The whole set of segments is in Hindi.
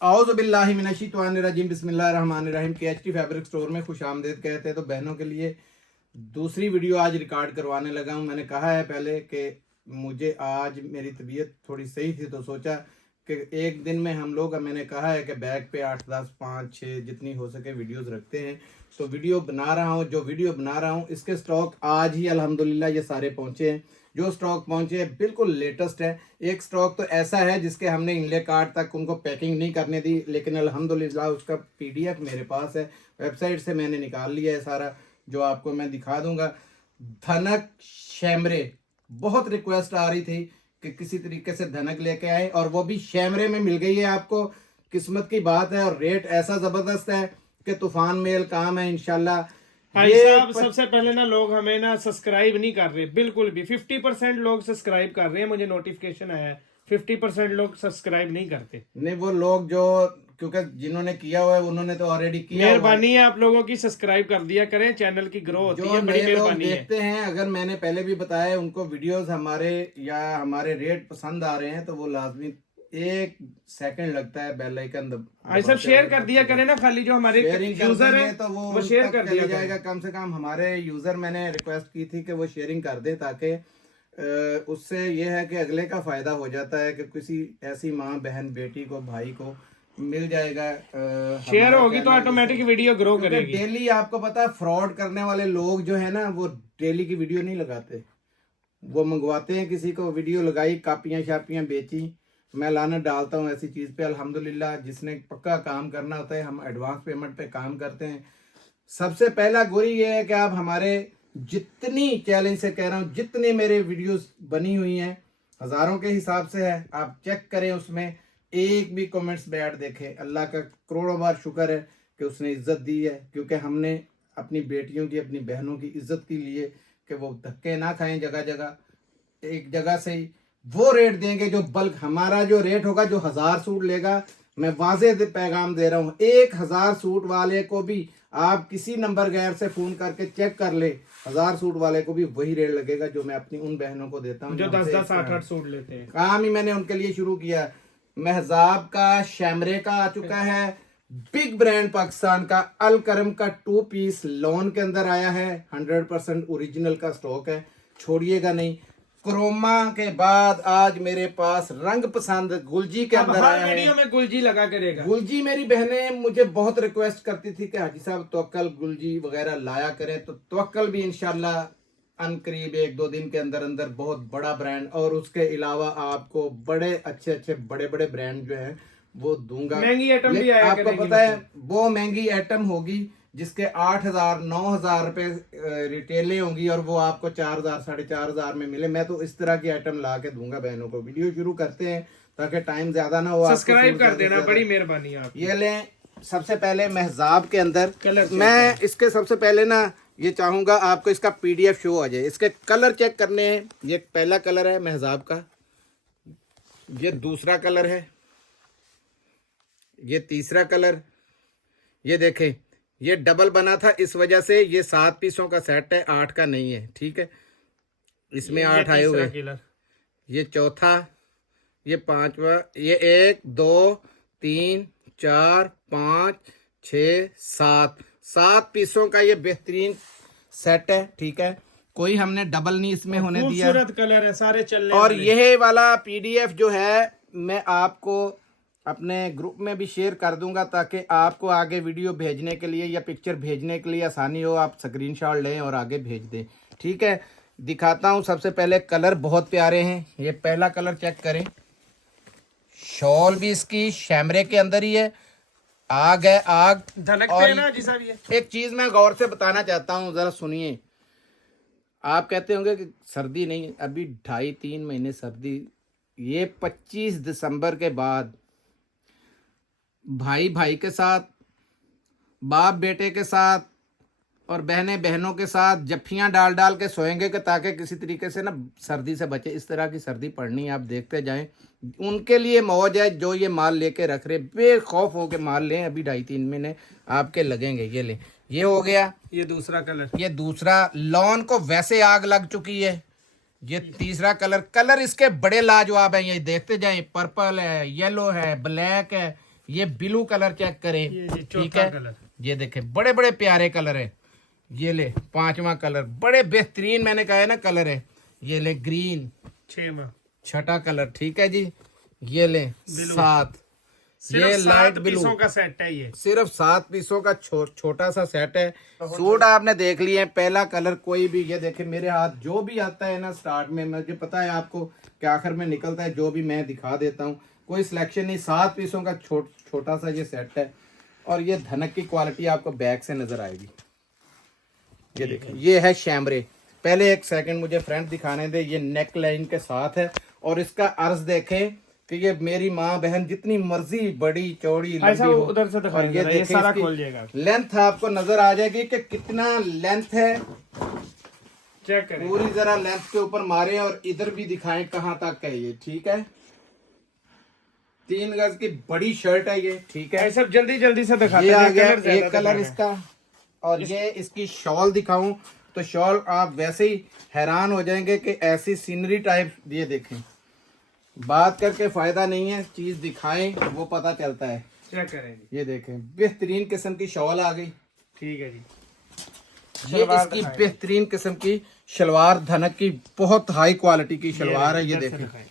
औज़ुबिल्लाहिमिनश्शैतानिर्रजीम बिस्मिल्लाहिर्रहमानिर्रहीम। KHT फैब्रिक स्टोर में खुश आमदीद कहते हैं। तो बहनों के लिए दूसरी वीडियो आज रिकॉर्ड करवाने लगा हूँ। मैंने कहा है पहले कि मुझे आज मेरी तबीयत थोड़ी सही थी तो सोचा कि एक दिन में हम लोग, मैंने कहा है कि बैग पे 8 10 5 6 जितनी हो सके वीडियोस रखते हैं। तो वीडियो बना रहा हूँ, जो वीडियो बना रहा हूँ इसके स्टॉक आज ही अल्हम्दुलिल्लाह ये सारे पहुँचे हैं। जो स्टॉक पहुंचे हैं बिल्कुल लेटेस्ट है। एक स्टॉक तो ऐसा है जिसके हमने इंले कार्ड तक उनको पैकिंग नहीं करने दी, लेकिन अल्हम्दुलिल्लाह उसका PDF मेरे पास है, वेबसाइट से मैंने निकाल लिया है सारा, जो आपको मैं दिखा दूंगा। धनक शैमरे, बहुत रिक्वेस्ट आ रही थी कि किसी तरीके से धनक लेके आए और वो भी शैमरे में मिल गई है आपको। किस्मत की बात है और रेट ऐसा जबरदस्त है कि तूफान मेल काम है इंशाल्लाह। भाई साहब सबसे पहले ना लोग हमें ना सब्सक्राइब नहीं कर रहे बिल्कुल भी। 50% लोग सब्सक्राइब कर रहे हैं, मुझे नोटिफिकेशन आया है। 50% लोग सब्सक्राइब नहीं करते। नहीं, वो लोग जो, क्योंकि जिन्होंने किया हुआ है उन्होंने तो ऑलरेडी किया। मेहरबानी है आप लोगों की, सब्सक्राइब कर दिया करें, चैनल की ग्रो होती है, बड़ी मेहरबानी है। देखते हैं, अगर मैंने पहले भी बताया उनको वीडियोस हमारे या हमारे रेट पसंद आ रहे हैं तो वो लाजमी 1 सेकंड लगता है बेल आइकन भाई सब शेयर कर दिया करें ना, खाली जो हमारे यूजर है तो वो शेयर कर दिया जाएगा। कम से कम हमारे यूजर, मैंने रिक्वेस्ट की थी कि वो शेयरिंग कर दे, ताकि उससे ये है कि अगले का फायदा हो जाता है कि किसी ऐसी माँ बहन बेटी को भाई को मिल जाएगा। शेयर होगी तो ऑटोमेटिक वीडियो ग्रो करेगी। डेली आपको पता है फ्रॉड करने वाले लोग जो है ना, वो डेली की वीडियो नहीं लगाते, वो मंगवाते हैं किसी को, वीडियो लगाई, कापियां शापियां बेची। मैं लानत डालता हूँ ऐसी चीज पे। अल्हम्दुलिल्लाह जिसने पक्का काम करना होता है, हम एडवांस पेमेंट पे काम करते हैं। सबसे पहला गोरी ये है कि आप हमारे जितनी, चैलेंज से कह रहा हूँ, जितनी मेरे वीडियोस बनी हुई हैं हजारों के हिसाब से है, आप चेक करें, उसमें एक भी कमेंट्स बैड देखे। अल्लाह का करोड़ों बार शुक्र है कि उसने इज्जत दी है, क्योंकि हमने अपनी बेटियों की, अपनी बहनों की इज्जत के लिए कि वो धक्के ना खाएं जगह जगह, एक जगह से ही वो रेट देंगे जो बल्क। हमारा जो रेट होगा, जो 1000 सूट लेगा, मैं वाजे पैगाम दे रहा हूँ, 1000 सूट वाले को भी आप किसी नंबर गैर से फोन करके चेक कर ले, 1000 सूट वाले को भी वही रेट लगेगा जो मैं अपनी उन बहनों को देता हूँ जो 10-10 8-8 सूट लेते हैं। काम ही मैंने उनके लिए शुरू किया। महजाब का, शैमरे का आ चुका है, बिग ब्रांड पाकिस्तान का अल करम का 2 पीस लोन के अंदर आया है, 100% ओरिजिनल का स्टॉक है, छोड़िएगा नहीं। क्रोमा के बाद आज मेरे पास रंग पसंद गुलजी के अंदर आया है। वीडियो में गुलजी लगा करेगा। गुलजी, मेरी बहनें मुझे बहुत रिक्वेस्ट करती थी कि हाजी साहब तवक्कल गुलजी वगैरह लाया करें, तो तवक्कल भी इंशाल्लाह अनकरीब 1-2 दिन के अंदर अंदर बहुत बड़ा ब्रांड, और उसके अलावा आपको बड़े अच्छे बड़े ब्रांड जो है वो दूंगा। महंगी आइटम भी आया आपको पता है वो महंगी आइटम होगी जिसके 8000 9000 रुपए रिटेलें होंगी, और वो आपको 4000 4500 में मिले। मैं तो इस तरह की आइटम ला के दूंगा बहनों को। वीडियो शुरू करते हैं ताकि टाइम ज्यादा ना हो। सब्सक्राइब कर देना, बड़ी मेहरबानी आप। ये लें, सबसे पहले महजाब के अंदर मैं इसके सबसे पहले ना ये चाहूंगा आपको इसका PDF शो आ जाए, इसके कलर चेक करने हैं। ये पहला कलर है महजाब का, ये दूसरा कलर है, ये तीसरा कलर, ये देखें ये डबल बना था, इस वजह से ये 7 पीसों का सेट है, 8 का नहीं है, ठीक है। इसमें 8 आए हुए, ये चौथा, ये पांचवा, ये 1 2 3 4 5 6 7 पीसों का ये बेहतरीन सेट है, ठीक है। कोई हमने डबल नहीं इसमें होने दिया। खूबसूरत कलर है, सारे चलने। और यह वाला PDF जो है मैं आपको अपने ग्रुप में भी शेयर कर दूंगा, ताकि आपको आगे वीडियो भेजने के लिए या पिक्चर भेजने के लिए आसानी हो, आप स्क्रीनशॉट लें और आगे भेज दें, ठीक है। दिखाता हूं सबसे पहले, कलर बहुत प्यारे हैं। ये पहला कलर चेक करें, शॉल भी इसकी शैमरे के अंदर ही है, आग है आग। और ना जी साहब, ये एक चीज मैं गौर से बताना चाहता हूँ, जरा सुनिए। आप कहते होंगे कि सर्दी नहीं, अभी 2.5-3 महीने सर्दी। ये 25 दिसंबर के बाद भाई भाई के साथ, बाप बेटे के साथ और बहनें बहनों के साथ जफ्फियां डाल डाल के सोएंगे कि ताकि किसी तरीके से ना सर्दी से बचे। इस तरह की सर्दी पड़नी है, आप देखते जाएं। उनके लिए मौज है जो ये माल लेके रख रहे, बेखौफ हो के माल लें। अभी 2.5-3 महीने आपके लगेंगे। ये लें, ये हो गया। ये दूसरा कलर, ये दूसरा, लॉन को वैसे आग लग चुकी है। ये तीसरा कलर, कलर इसके बड़े लाजवाब हैं, ये देखते जाएं। पर्पल है, येलो है, ब्लैक है, ये ब्लू कलर चेक करें, ये जी ठीक चौथा है। कलर। ये देखें बड़े बड़े प्यारे कलर है। ये ले 5वां कलर, बड़े बेहतरीन मैंने कहा है ना कलर है। ये ले ग्रीन 6वां, 6ठा कलर, ठीक है जी। ये ले 7, ये लाइट ब्लू पीसों का सेट है ये। सिर्फ 7 पीसों का छोटा सा सेट है। सूट आपने देख लिए हैं, पहला कलर कोई भी, ये देखे मेरे हाथ जो भी आता है ना स्टार्ट में, मुझे पता है आपको कि आखिर में निकलता है, जो भी मैं दिखा देता हूँ, कोई सिलेक्शन नहीं। 7 पीसों का छोटा सा ये सेट है। और ये धनक की क्वालिटी आपको बैक से नजर आएगी। ये देखें, ये है शैमरे। पहले एक सेकंड मुझे फ्रंट दिखाने दे। ये नेक लाइन के साथ है और इसका अर्ज देखें कि ये मेरी माँ बहन जितनी मर्जी बड़ी चौड़ी ऐसा लंबी हो। उधर से और दिखाएंगे, ये सारा इसकी खोल जाएगा। लेंथ आपको नजर आ जाएगी कि कितना लेंथ है। चेक करें पूरी जरा लेंथ के ऊपर मारे और इधर भी दिखाएं कहाँ तक है ये, ठीक है। 3 गज की बड़ी शर्ट है ये, ठीक है। सब जल्दी जल्दी से दिखाते ये आ हैं, गया कलर ज्यादा एक कलर दिखा इसका। और ये इसकी शॉल दिखाऊं तो शॉल आप वैसे ही हैरान हो जाएंगे कि ऐसी सीनरी टाइप। ये देखें, बात करके फायदा नहीं है, चीज दिखाएं वो पता चलता है। चेक करें जी। ये देखें बेहतरीन किस्म की शॉल आ गई, ठीक है जी। ये इसकी बेहतरीन किस्म की शलवार, धनक की बहुत हाई क्वालिटी की शलवार है। ये इधर से देखें, दिखाएं।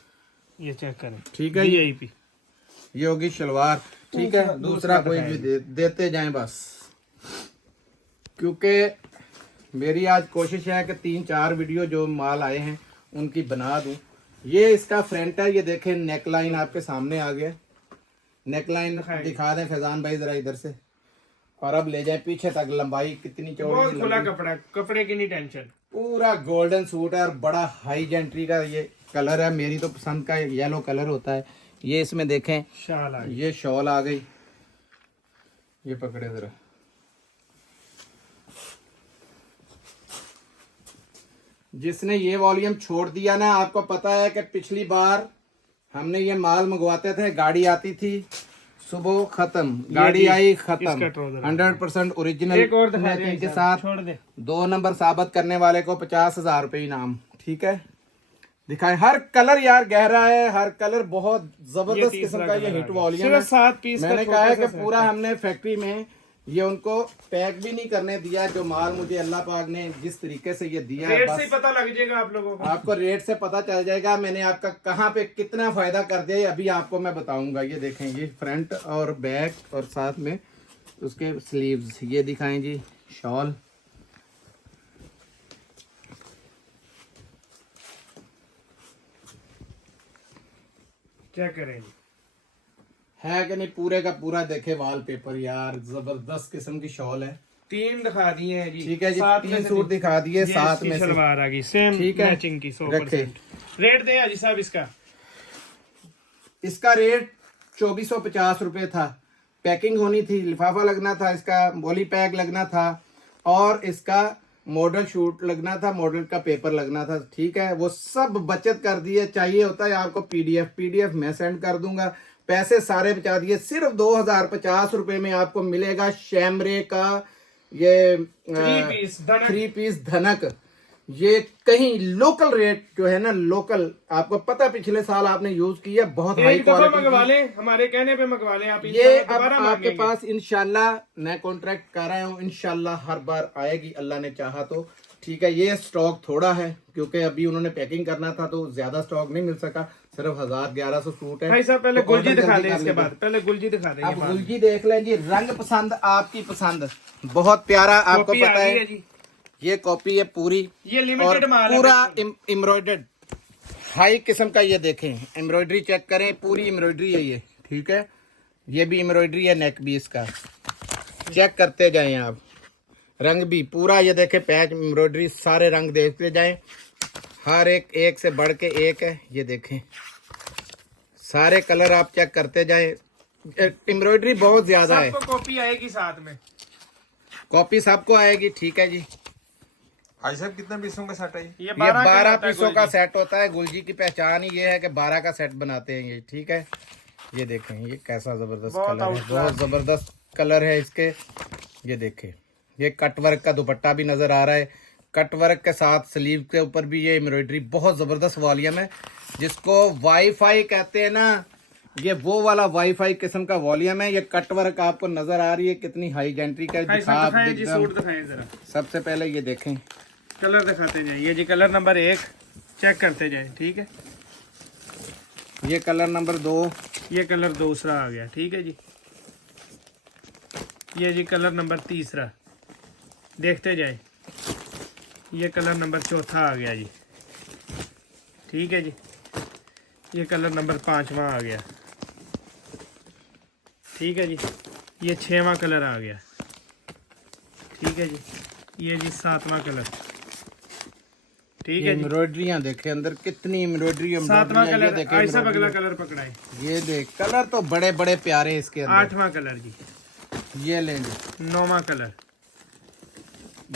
ये चेक करें, ठीक है। VIP। ये होगी शलवार, ठीक है। दूसरा कोई भी देते जाएं बस, क्योंकि मेरी आज कोशिश है कि 3-4 वीडियो जो माल आए हैं उनकी बना दूं। ये इसका फ्रंट है, ये देखें नेक लाइन आपके सामने आ गया। नेक लाइन दिखा दें फैजान भाई जरा इधर से, और अब ले जाए पीछे तक। लंबाई कितनी चौड़ी, बहुत खुला कपड़ा, कपड़े की नहीं टेंशन। पूरा गोल्डन सूट है और बड़ा हाई जेंट्री का ये कलर है। मेरी तो पसंद का येलो कलर होता है। ये इसमें देखें शाल आ गई। ये शॉल आ गई। ये पकड़े जरा, जिसने ये वॉल्यूम छोड़ दिया ना, आपको पता है कि पिछली बार हमने ये माल मंगवाते थे, गाड़ी आती थी सुबह खत्म, गाड़ी आई खत्म। 100% ओरिजिनल एक और दिखा मैचिंग के साथ छोड़ दे। 2 नंबर साबित करने वाले को 50,000 रुपए इनाम, ठीक है। दिखाए हर कलर यार गहरा है, हर कलर बहुत जबरदस्त किस्म का ये हिट वॉल्यूम है। 7 पीस मैंने कहा है कि पूरा हमने फैक्ट्री में ये उनको पैक भी नहीं करने दिया। जो माल मुझे अल्लाह पाक ने जिस तरीके से ये दिया है, रेट बस से ही पता लग जाएगा आप लोगों को। आपको रेट से पता चल जाएगा मैंने आपका कहाँ पे कितना फायदा कर दिया, ये अभी आपको मैं बताऊंगा। ये देखें, ये फ्रंट और बैक और साथ में उसके स्लीव्स। ये दिखाएं जी शॉल, चेक करें जी। है कि नहीं पूरे का पूरा देखे वॉलपेपर यार, जबरदस्त किस्म की शॉल है। 3 दिखा दिए हैं जी, ठीक है जी, 3 सूट दिखा दिए, 7 में से सलवार आ गई सेम ठीक है। मैचिंग की 100%। रेट दे हाजी साहब इसका। इसका रेट 2450 रुपए था। पैकिंग होनी थी, लिफाफा लगना था, इसका बॉली पैक लगना था और इसका मॉडल शूट लगना था, मॉडल का पेपर लगना था, ठीक है। वो सब बचत कर दिए। चाहिए होता है आपको पीडीएफ मैं सेंड कर दूंगा। पैसे सारे बचा दिए। सिर्फ 2050 रुपए में आपको मिलेगा शैमरे का ये 3 पीस धनक। ये कहीं लोकल रेट जो है ना, लोकल आपको पता, पिछले साल आपने यूज किया, बहुत हाई क्वालिटी मंगवा लें, हमारे कहने पे मंगवा लें आप। ये अब आपके पास इंशाल्लाह मैं कॉन्ट्रैक्ट कर रहा हूँ, इंशाल्लाह हर बार आएगी अल्लाह ने चाहा तो, ठीक है। ये स्टॉक थोड़ा है क्योंकि अभी उन्होंने पैकिंग करना था तो ज्यादा स्टॉक नहीं मिल सका। सिर्फ 1000-1100 सूट है। भाई साहब पहले तो गुलजी order दिखा जल्दी दें, कर इसके लीजिए। बाद पहले गुलजी दिखा दें। अब गुलजी देख लें जी, रंग पसंद आपकी पसंद, बहुत प्यारा। आपको पता है ये कॉपी है पूरी, ये लिमिटेड माल है, पूरा एम्ब्रॉयडर्ड हाई किस्म का। ये देखें एम्ब्रॉयडरी चेक करें, पूरी एम्ब्रॉयडरी है ये, ठीक है। ये भी एम्ब्रॉयडरी है, नेक भी इसका चेक करते जाएं आप। रंग भी पूरा, ये देखें पैच एम्ब्रॉयडरी, सारे रंग देखते जाएं, हर एक से बढ़ के एक है। ये देखें सारे कलर आप चेक करते जाएं। एम्ब्रॉयडरी बहुत ज्यादा है। कॉपी आएगी साथ में, कॉपी सबको आएगी, ठीक है जी। भाई साहब कितने पीसों का सेट है ये 12 पीसों का सेट होता है। गुलजी की पहचान ही ये है कि 12 का सेट बनाते हैं ये, ठीक है। ये देखें ये कैसा जबरदस्त कलर है, बहुत जबरदस्त कलर है इसके। ये देखें ये कटवर्क का दुपट्टा भी नजर आ रहा है, कटवर्क के साथ स्लीव के ऊपर भी ये एम्ब्रॉयडरी, बहुत जबरदस्त वॉल्यूम है। जिसको वाईफाई कहते हैं ना, ये वो वाला वाईफाई किस्म का वॉल्यूम है। ये कट वर्क आपको नजर आ रही है कितनी हाई जेंट्री का। भाई दिखा साहब आप दिखाएं जी, एकदम। सूट दिखाएं जरा। सबसे पहले ये देखें, कलर दिखाते जाएं। ये जी कलर नंबर 1 चेक करते जाएं, ठीक है। ये कलर नंबर 2, ये कलर दूसरा आ गया, ठीक है जी। ये जी कलर नंबर 3 देखते जाए। ये कलर नंबर 4 आ गया जी, ठीक है जी। ये कलर नंबर 5 आ गया, ठीक है जी। ये 6वां कलर आ गया, ठीक है जी। ये जी 7वां कलर, ठीक है जी। एम्ब्रॉयडरियां देखे अंदर कितनी एम्ब्रॉयडरी। 7वां कलर। देखे ऐसा अगला embroidery। कलर पकड़ाए। ये देख कलर तो बड़े बड़े प्यारे इसके अंदर। 8वां कलर जी। ये ले ली। 9वां कलर।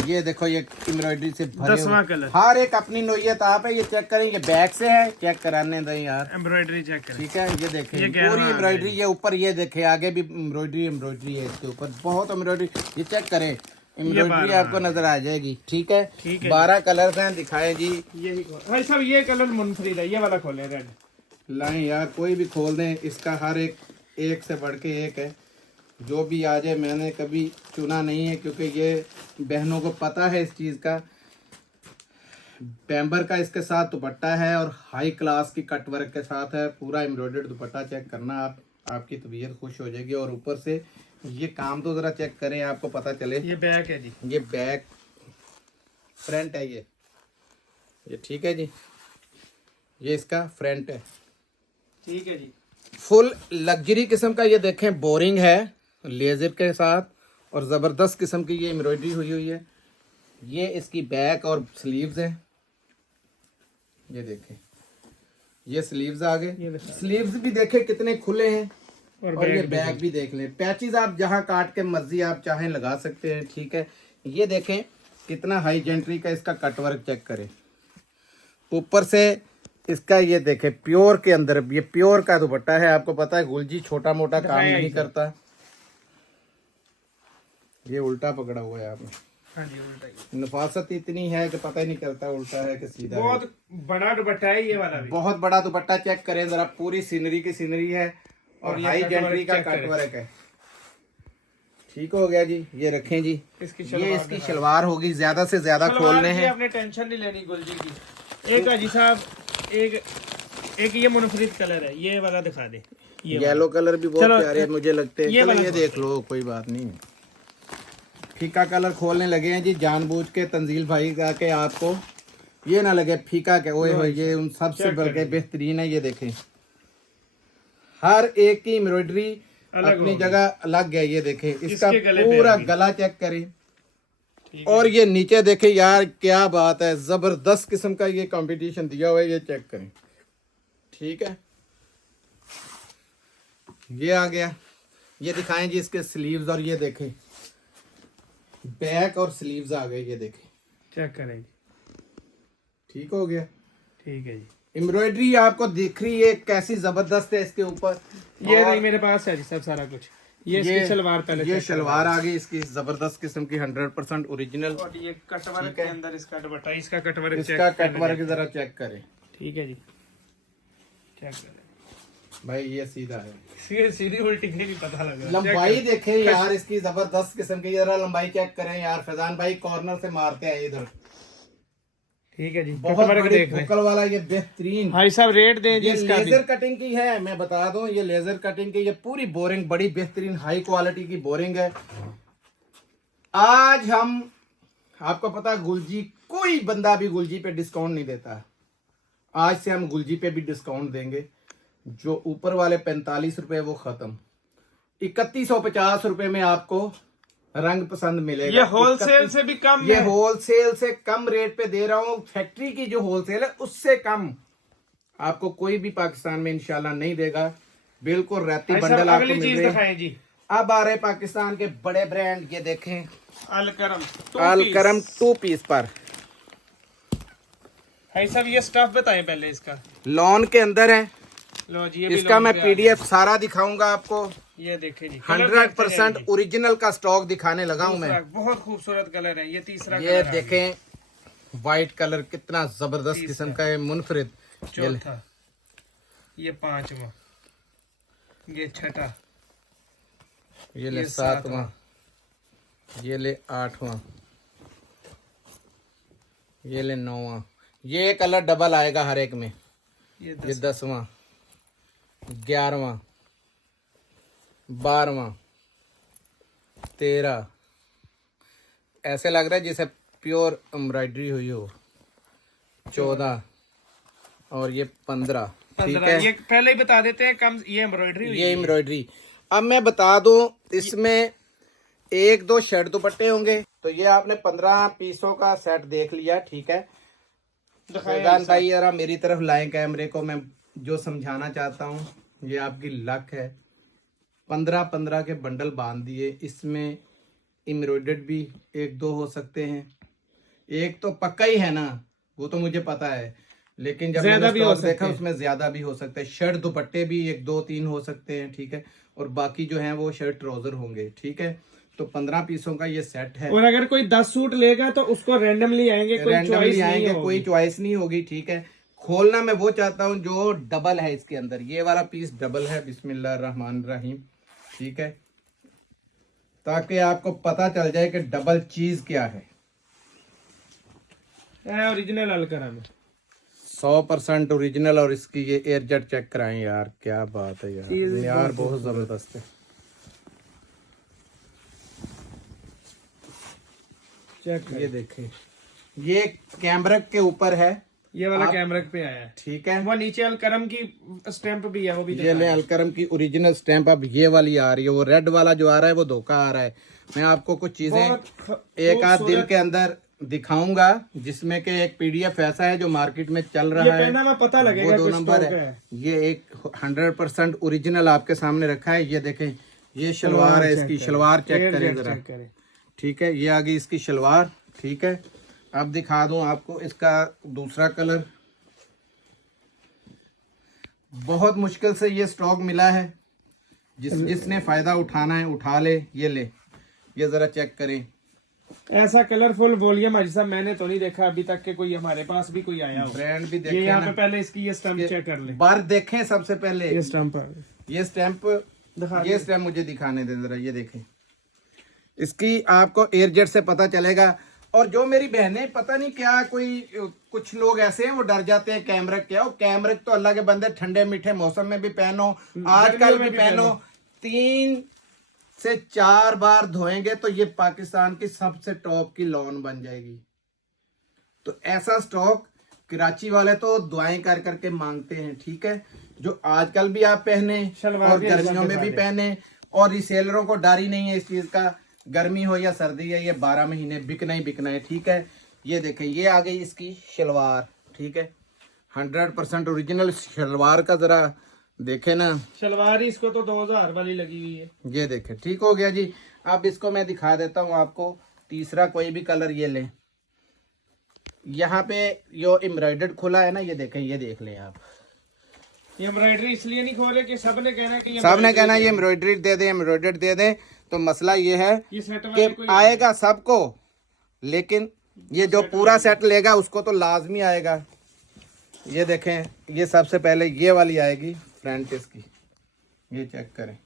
ये देखो ये एम्ब्रॉयडरी से भरे 10वां हुए। कलर। हर एक अपनी नोयत आप है। ये चेक करें, ये बैक से है, चेक कराने दें यार। एम्ब्रॉयडरी चेक करें, ठीक है, ये देखें ये पूरी 11वां एम्ब्रॉयडरी। ये ऊपर ये देखे आगे भी एम्ब्रॉयडरी है इसके ऊपर, बहुत एम्ब्रॉयडरी। ये चेक करें, एम्ब्रॉयडरी 12 आपको नजर आ जाएगी, ठीक है। ठीक है। 12 कलर्स हैं, दिखाएं जी। यही भाई साहब ये कलर मुनफरिद है, ये वाला खोले रेड। लाएं यार, कोई भी खोल दें, इसका हर एक से बढ़ के एक है। जो भी आ जाए, मैंने कभी चुना नहीं है क्योंकि ये बहनों को पता है इस चीज़ का। पैम्बर का इसके साथ दुपट्टा है और हाई क्लास की कट वर्क के साथ है। पूरा एम्ब्रॉयडर्ड दुपट्टा चेक करना आप, आपकी तबीयत खुश हो जाएगी। और ऊपर से ये काम तो ज़रा चेक करें, आपको पता चले। ये बैक है जी, ये बैक फ्रंट है ये ठीक है जी। ये इसका फ्रंट है, ठीक है जी। फुल लग्जरी किस्म का। ये देखें बोरिंग है लेजर के साथ और ज़बरदस्त किस्म की ये एम्ब्रॉयडरी हुई है। ये इसकी बैक और स्लीव्स हैं। ये देखें, ये स्लीव्स आ गए। स्लीव्स भी देखें कितने खुले हैं। और ये बैक भी देख लें। पैचेस आप जहां काट के मर्जी आप चाहें लगा सकते हैं, ठीक है। ये देखें कितना हाई जेंट्री का इसका कट वर्क चेक करें। ऊपर से इसका ये देखें प्योर के अंदर, ये प्योर का दुपट्टा है। आपको पता है गुलजी छोटा मोटा काम नहीं करता। ये उल्टा पकड़ा हुआ है आपने। हाँ जी, उल्टा ही। नफासत इतनी है कि पता ही नहीं करता उल्टा है कि सीधा है। बहुत बड़ा दुपट्टा है ये वाला भी। बहुत बड़ा दुपट्टा चेक करें जरा, पूरी सीनरी की सीनरी है और ये हाई कट जेंट्री वर्क का चेक कट करें। वर्क है। ठीक हो गया जी। ये रखें जी, ये इसकी शलवार होगी। ज्यादा से ज्यादा खोलने हैं, आपने टेंशन नहीं लेनी गुलजी की। एक अजी साहब, एक ये मुनफरिद कलर है, ये वाला दिखा दे। ये येलो कलर भी बहुत प्यारे मुझे लगते हैं। ये चलो वाला ये देख लो, कोई बात नहीं। फीका कलर खोलने लगे हैं जी जानबूझ के, तंजील भाई का के आपको ये ना लगे फीका के। ओए हो, ये उन सबसे बढ़ के बेहतरीन है। ये देखें हर एक की एम्ब्रॉयडरी अपनी जगह अलग है। ये देखें इसका पूरा गला चेक करें। और ये नीचे देखें यार, क्या बात है, जबरदस्त किस्म का ये कंपटीशन दिया हुआ है। ये चेक करें, ठीक है। ये आ गया। ये दिखाएं जी इसके स्लीव्स। और ये देखें बैक और स्लीव्स आ गए। ये देखें, चेक करें जी, ठीक हो गया। ठीक है जी। एम्ब्रॉयडरी आपको दिख रही है कैसी जबरदस्त है इसके ऊपर। ये नहीं मेरे पास है जी सब सारा कुछ। ये इसकी शलवार पहले ये check करें। शलवार आ गई इसकी जबरदस्त किस्म की, 100% ओरिजिनल। और ये कटवर्क के अंदर इसका दुपट्टा, इसका कटवर्क इसका कट वर्क जरा चेक करें। ठीक है जी, चेक करें भाई ये सीधा है, सीधी उल्टी नहीं पता लग रहा। लंबाई देखें यार इसकी जबरदस्त किस्म की। जरा लंबाई चेक करें यार। फैजान भाई कॉर्नर से मारते हैं इधर। ठीक है जी, बहुत कटवर्क बड़ी देख लें। बुकल वाला ये बेहतरीन। भाई साहब रेट दें जी ये इसका भी। लेजर कटिंग की है, मैं बता दूं, ये लेजर कटिंग की। ये पूरी बोरिंग बड़ी बेहतरीन हाई क्वालिटी की बोरिंग है। आज हम आपको पता है गुलजी, कोई बंदा भी गुलजी पे डिस्काउंट नहीं देता। आज से हम गुलजी पे भी डिस्काउंट देंगे। जो ऊपर वाले 45 रुपए वो खत्म, 3150 रुपए में आपको रंग पसंद मिलेगा। ये होलसेल से भी कम ये है। होलसेल से कम रेट पे दे रहा हूँ। फैक्ट्री की जो होलसेल है उससे कम आपको कोई भी पाकिस्तान में इंशाल्लाह नहीं देगा। बिल्कुल रहती बंडल आपको अगली मिल चीज रही है। दिखाएं जी। अब आ रहे पाकिस्तान के बड़े ब्रांड। ये देखें अलकरम, अलकरम 2 पीस पर। भाई साहब ये स्टफ बताएं पहले इसका। लॉन के अंदर है। लो जी, ये भी इसका लोग मैं पे आ पीडीएफ सारा दिखाऊंगा आपको। गए। ये देखें जी, 100% ओरिजिनल का स्टॉक दिखाने लगा हूं मैं। बहुत खूबसूरत कलर है। ये तीसरा ये कलर आ देखें व्हाइट कलर कितना जबरदस्त किस्म का है, मुनफरिद। गया। चौथा, ये 5वां, ये छठा, ये ले ये 7वां, ये ले 8वां, ये ले 9वां। ये कलर डबल आएगा हर एक में। ये ये 10वां, 11वां, 12वां, 13। ऐसे लग रहा है जैसे प्योर एम्ब्रॉयडरी हुई हो। 14 और ये 15। ठीक 15। है, ये पहले ही बता देते हैं कम, ये एम्ब्रॉयडरी हुई ये है। एम्ब्रॉयडरी। अब मैं बता दूं, इसमें 1-2 शर्ट दुपट्टे होंगे। तो ये आपने 15 पीसों का सेट देख लिया। ठीक है, फैजान भाई जरा मेरी तरफ लाएं कैमरे को। मैं जो समझाना चाहता हूँ, ये आपकी लक है। 15-15 के बंडल बांध दिए। इसमें एम्ब्रॉयडर्ड भी 1-2 हो सकते हैं। एक तो पक्का ही है ना, वो तो मुझे पता है, लेकिन जब मैंने स्टॉक देखा उसमें ज्यादा भी हो सकता है। शर्ट दुपट्टे भी 1-2-3 हो सकते हैं। ठीक है, और बाकी जो है वो शर्ट ट्राउजर होंगे। ठीक है, तो 15 पीसों का ये सेट है। और अगर कोई 10 सूट लेगा तो उसको रैंडमली आएंगे, कोई चॉइस रैंडमली नहीं आएंगे, होगी। कोई चॉइस नहीं होगी। ठीक है, खोलना मैं वो चाहता हूँ जो डबल है इसके अंदर। ये वाला पीस डबल है। बिस्मिल्लाहिर्रहमानिर्रहीम। ठीक है, ताकि आपको पता चल जाए कि डबल चीज क्या है। ओरिजिनल अलकरम है। 100% ओरिजिनल। और इसकी ये एयरजेट चेक कराएं यार, क्या बात है यार, यार बहुत जबरदस्त है। चेक ये देखें, ये कैमरक के ऊपर है। ये वाला कैमरक पे आया है। ठीक है, वो नीचे अलकरम की स्टैंप भी है, वो भी ये ले अलकरम की ओरिजिनल स्टैंप। अब ये वाली आ रही है, वो रेड वाला जो आ रहा है वो धोखा आ रहा है। मैं आपको कुछ चीजें एक आध दिन के अंदर दिखाऊंगा, जिसमें के एक पीडीएफ ऐसा है जो मार्केट में चल रहा है, पहना पता लगेगा वो 2 किस नंबर स्टॉक है। ये एक 100% ओरिजिनल आपके सामने रखा है। ये देखें, ये शलवार है इसकी। शलवार चेक करें जरा। ठीक है, ये आ गई इसकी शलवार। ठीक है, अब दिखा दूं आपको इसका दूसरा कलर। बहुत मुश्किल से ये स्टॉक मिला है। जिसने फायदा उठाना है उठा ले। ये ले, ये जरा चेक करें। ऐसा कलरफुल वॉल्यूम अजी साहब मैंने तो नहीं देखा अभी तक कि कोई हमारे पास भी कोई आया हो। ब्रांड भी ये देखें यहाँ पे ना, पहले इसकी ये स्टैम्प चेक कर ले। बार देखें सबसे पहले। ये स्टैम्प ये स्टैंप, दिखा ये स्टैंप मुझे दिखाने दें जरा। ये देखें, इसकी आपको एयरजेट से पता चलेगा। और जो मेरी बहनें पता नहीं क्या, कोई कुछ लोग ऐसे हैं वो डर जाते हैं कैमरक क्या। कैमरक तो अल्लाह के बंदे ठंडे मीठे मौसम में भी पहनो, आजकल भी पहनो। 3 से 4 बार धोएंगे तो ये पाकिस्तान की सबसे टॉप की लॉन बन जाएगी। तो ऐसा स्टॉक कराची वाले तो दुआएं कर करके मांगते हैं। ठीक है, जो आजकल भी आप पहने और गर्मियों में भी पहने। और रिसेलरों को डर ही नहीं है इस चीज का, गर्मी हो या सर्दी है, ये 12 महीने बिकना ही बिकना है। ठीक है, ये देखें, ये आ गई इसकी शलवार। ठीक है, 100% ओरिजिनल शलवार का जरा देखें ना। शलवार ही इसको तो 2000 वाली लगी हुई है। ये देखें, ठीक हो गया जी। अब इसको मैं दिखा देता हूँ आपको तीसरा कोई भी कलर। ये लें, यहाँ पे जो एम्ब्रॉयडर्ड खुला है ना, ये देखें, ये देख लें आप। ये एम्ब्रॉयडरी इसलिए नहीं खोले कि सबने कहना कि सबने कहना ये एम्ब्रॉयडरी दे दें, एम्ब्रॉयडर्ड दे दें। तो मसला ये है कि आएगा सबको, लेकिन ये जो पूरा सेट लेगा उसको तो लाजमी आएगा। ये देखें, ये सबसे पहले ये वाली आएगी फ्रंट इसकी। ये चेक करें,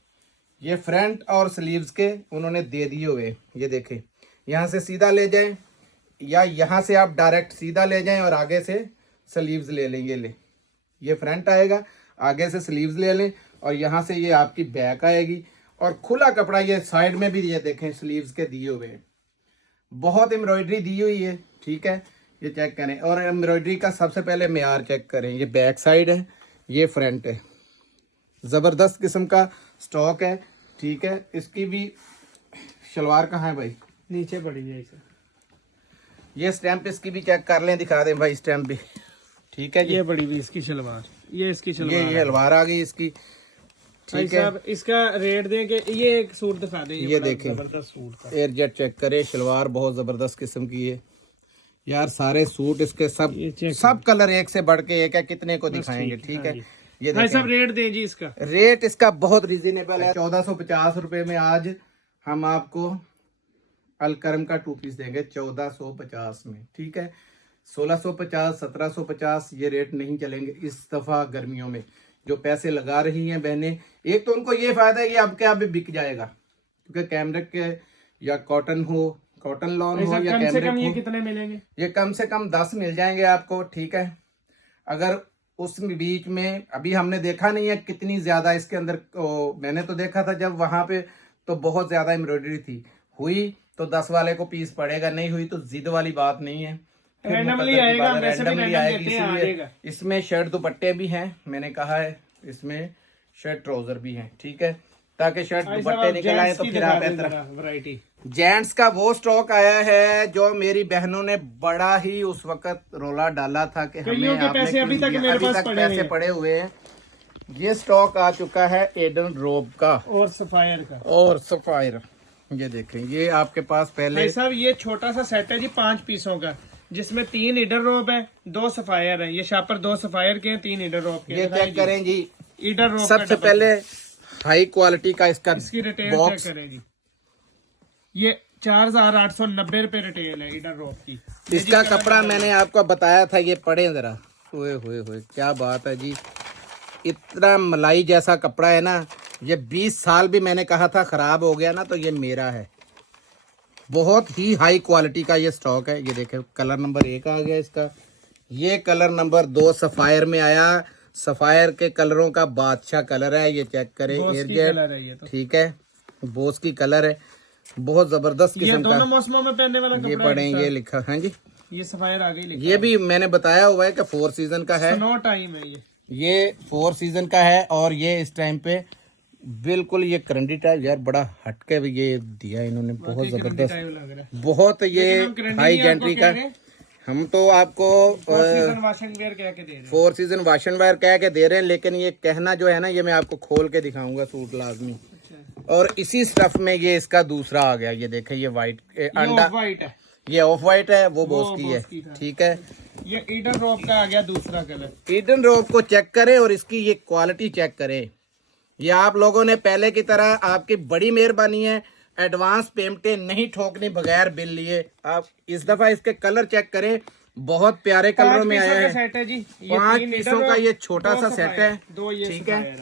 ये फ्रंट और स्लीव्स के उन्होंने दे दिए हुए। ये देखें, यहाँ से सीधा ले जाएं या यहाँ से आप डायरेक्ट सीधा ले जाएं और आगे से स्लीव्स ले लें। ये ले, ये फ्रंट आएगा, आगे से स्लीव्स ले लें और यहाँ से ये आपकी बैक आएगी। और खुला कपड़ा ये साइड में भी ये देखें स्लीव्स के दिए हुए हैं। बहुत एम्ब्रॉयडरी दी हुई है। ठीक है, ये चेक करें। और एम्ब्रॉयडरी का सबसे पहले मेयार चेक करें। ये बैक साइड है, ये फ्रंट है। ज़बरदस्त किस्म का स्टॉक है। ठीक है, इसकी भी शलवार कहाँ है भाई? नीचे पड़ी है इसे। ये स्टैंप इसकी भी चेक कर लें, दिखा दें भाई स्टैंप भी। ठीक है जी, ये पड़ी हुई इसकी शलवार, ये इसकी शलवार, ये शलवार आ गई इसकी। ठीक है, साहब इसका रेट दें कि ये एक सूट दिखा दें। ये देखें, जबरदस्त सूट का एयरजेट चेक करें। शलवार बहुत जबरदस्त किस्म की है यार। सारे सूट इसके सब कलर एक से बढ़ के एक है। कितने को दिखाएंगे? ठीक है, ये भाई साहब रेट दें जी इसका। रेट इसका बहुत रीजनेबल है। 1450 रुपए में आज हम आपको अलकरम का 2 पीस देंगे 1450 में। ठीक है, 1650, 1750 ये रेट नहीं चलेंगे इस दफा गर्मियों में, जो पैसे लगा रही हैं बहनें, एक तो उनको ये फायदा है ये अब के अब बिक जाएगा, क्योंकि कैमरिक के या कॉटन लॉन हो या कम से कम ये कैमरिक हो, कितने मिलेंगे? ये कम से कम 10 मिल जाएंगे आपको, ठीक है। अगर उस बीच में अभी हमने देखा नहीं है कितनी ज्यादा इसके अंदर, मैंने तो देखा था जब वहां पे तो बहुत ज्यादा एम्ब्रॉयडरी थी, हुई तो 10 वाले को पीस पड़ेगा, नहीं हुई तो जिद वाली बात नहीं है, फिर रैंडमली मुकद्दर की आएगा, बात है, वैसे भी randomly रैंडम आएगी। देते हैं, आ इसीलिए जाएगा। इसमें शर्ट दुपट्टे भी हैं, मैंने कहा है इसमें शर्ट ट्राउजर भी हैं, ठीक है, ताकि शर्ट दुपट्टे निकल आए तो फिर आप वैरायटी। जेंट्स का वो स्टॉक आया है जो मेरी बहनों ने बड़ा ही उस वक्त रोला डाला था कि हमें कईयों के आपने पैसे अभी क्यों तक दिया? मेरे अभी पास तक पड़े हुए पैसे हैं। पड़े हुए हैं। ये स्टॉक आ चुका है एडन रोब का और सफायर का। और सफायर, ये देखें, ये आपके पास पहले भाई साहब ये छोटा सा सेट है जी 5 पीसों का, जिसमें 3 ईडर रोप है, 2 सफायर है। ये शापर 2 सफायर के हैं, 3 ईडर रोप के। ये चेक करें जी, ईडर रोप सबसे पहले हाई क्वालिटी का इसका इसकी रिटेल चेक बॉक्स, करें जी। ये 4890 रुपए रिटेल है ईडर रोप की। इसका कपड़ा मैंने आपको बताया था, ये पढ़े जरा, हुए क्या बात है जी, इतना मलाई जैसा कपड़ा है ना, ये 20 साल भी मैंने कहा था खराब हो गया ना तो ये मेरा है। बहुत ही हाई क्वालिटी का ये स्टॉक है। ये देखें कलर नंबर 1 आ गया इसका, ये कलर नंबर 2 सफायर में आया, सफायर के कलरों का बादशाह कलर है, ये चेक करें, कलर है ये तो। ठीक है, बोस की कलर है, बहुत जबरदस्त ये किस्म दोनों का। मौसमों में पहनने वाला ये कपड़ा पढ़ें, है। ये लिखा है जी, ये सफायर आ गई लिखा ये भी मैंने बताया हुआ है कि 4 सीजन का है, स्नो टाइम है ये 4 सीजन का है। और ये इस टाइम पे बिल्कुल ये करंडी टाइप, यार बड़ा हटके भी ये दिया इन्होंने, बहुत जबरदस्त, टाइम लग रहा है। बहुत ये लेकिन हम करंडी हाई नहीं आपको जेंट्री कह का। रहे, हम तो आपको 4 सीजन वाशिंग वेयर कह के दे रहे हैं। 4 सीजन वाशन वायर कह के दे रहे हैं, लेकिन ये कहना जो है ना, ये मैं आपको खोल के दिखाऊंगा सूट लाजमी। अच्छा। और इसी स्टफ में ये इसका दूसरा आ गया, ये देखें, ये व्हाइट अंडा, व्हाइट है, ये ऑफ व्हाइट है, वो वो बोस की है, बोस की था। ठीक है। ये ईडन रोप का आ गया दूसरा कलर। ईडन रोप को चेक करें और इसकी ये क्वालिटी चेक करें। ये आप लोगों ने पहले की तरह, आपकी बड़ी मेहरबानी है, एडवांस पेमेंटें नहीं ठोकनी बगैर बिल लिए। आप इस दफा इसके कलर चेक करें, बहुत प्यारे कलरों में आया है। सेट है जी, 5 पीसों का ये छोटा सा सेट है, ठीक है,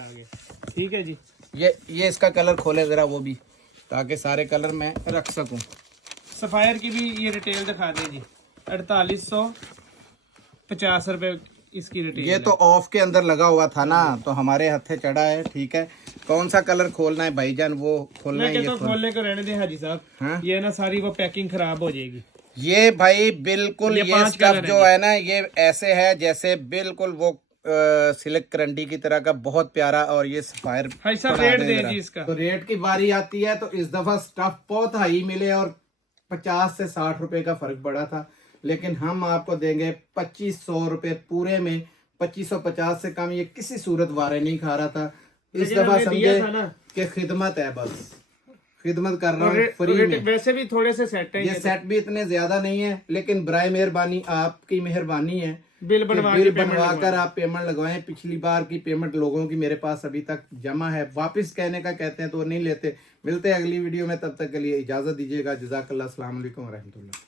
ठीक है जी। ये इसका कलर खोले जरा वो भी, ताकि सारे कलर मैं रख सकूं। सफायर की भी ये रिटेल दिखा दें जी, 4850 रुपए इसकी रिटेल। ये तो ऑफ के अंदर लगा हुआ था ना, तो हमारे हथे चढ़ा है, ठीक है। कौन सा कलर खोलना है भाईजान, वो खोलना है। ये तो खोलने को रहने दे हाजी साहब, हाँ? ये ना सारी वो पैकिंग खराब हो जाएगी। ये भाई बिल्कुल ये ये 5 स्टफ कलर जो है ना, ये ऐसे है जैसे बिल्कुल वो सिल्क करंडी की तरह का, बहुत प्यारा। और ये सफायर भाई साहब रेट दे जी इसका। तो रेट की बारी आती है, तो इस दफा स्टफ बहुत हाई मिले और 50 से 60 रुपए का फर्क पड़ा था, लेकिन हम आपको देंगे 2500 रुपए पूरे में। 2550 से कम ये किसी सूरत वारे नहीं खा रहा था। इस दफा समझे कि खिदमत है, बस खिदमत कर रहा हूँ फ्री में। वैसे भी थोड़े से सेट है, ये सेट भी इतने ज्यादा नहीं है, लेकिन बराए मेहरबानी, आपकी मेहरबानी है, बिल बनवा कर आप पेमेंट लगवाएं। पिछली बार की पेमेंट लोगों की मेरे पास अभी तक जमा है, वापस कहने का कहते हैं तो नहीं लेते। मिलते हैं अगली वीडियो में, तब तक के लिए इजाजत दीजिएगा। जज़ाकल्लाह, अस्सलाम वालेकुम व रहमतुल्लाह।